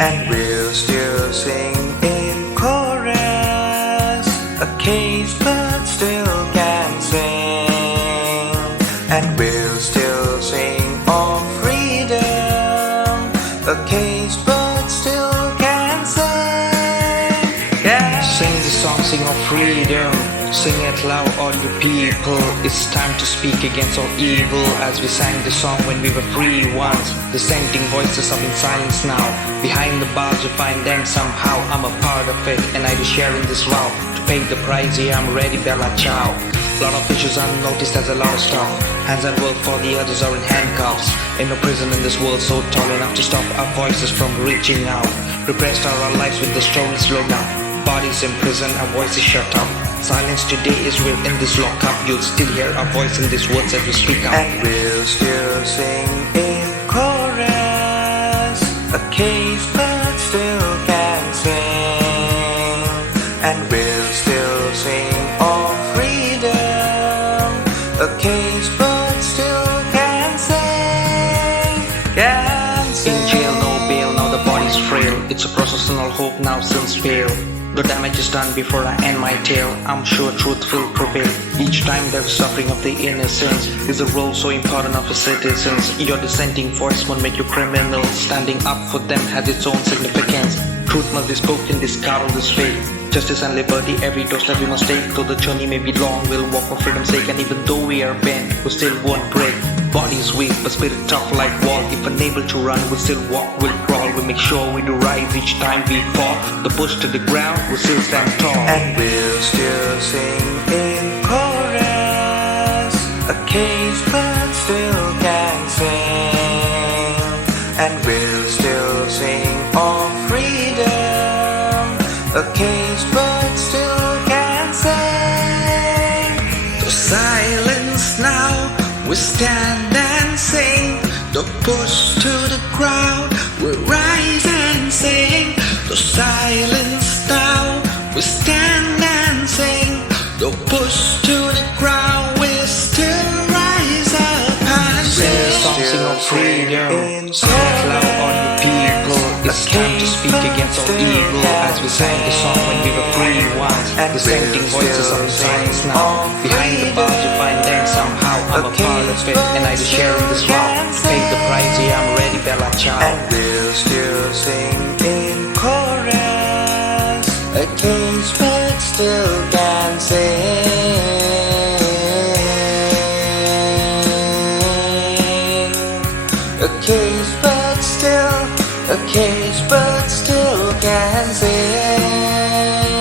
and we'll still sing in chorus. A caged bird still can sing, and we'll still sing of freedom. A caged bird still can sing. Yeah. Sing the song, sing of freedom. Sing it loud, all you people. It's time to speak against all evil. As we sang the song when we were free once. Dissenting voices are in silence now. Behind the bars you find them somehow. I'm a part of it and I do share in this vow. To pay the price, yeah, I'm ready, Bella Ciao. Lot of issues unnoticed, there's a lot of stuff. Hands at work for the others are in handcuffs. Ain't no prison in this world so tall enough to stop our voices from reaching out. Repressed are our lives with the stories slow down. Bodies in prison, our voices shut up. Silence today is real in this lockup. You'll still hear our voice in these words as we speak out. And we'll still sing in chorus. A caged bird still can sing, and we'll still sing of freedom. A caged bird still can sing, can sing. In jail, no bail, now the body's frail. It's a processional hope now since fail. The damage is done before I end my tale. I'm sure truth will prevail. Each time there's suffering of the innocents is a role so important of the citizens. Your dissenting voice won't make you criminal. Standing up for them has its own significance. Truth must be spoken, discard all this fake. Justice and liberty, every doorstep we must take. Though the journey may be long, we'll walk for freedom's sake. And even though we are bent, we still won't break. Body's weak, but spirit tough like wall. If unable to run, we'll still walk, we'll crawl. We make sure we do rise each time we fall. The push to the ground, we'll still stand tall. And we'll still sing in chorus. A caged bird still can sing, and we'll still sing of freedom. A caged bird still can sing. The silence now, we stand and sing. The push to the crowd, we rise and sing. The silence now, we stand and sing. The push to the crowd, we still rise up and sing. Sing the song, sing of freedom. Sing it loud, all you people. It's time to speak against all evil. As we sang the song when we were free once. Dissenting voices are in silence now. Behind the bars you find them somehow. I'm a part of it and I do share in this vow. Pay the price, yeah, I'm ready, Bella Ciao. And we'll still sing in chorus. A caged bird still can sing. A caged bird still, a caged bird still can sing.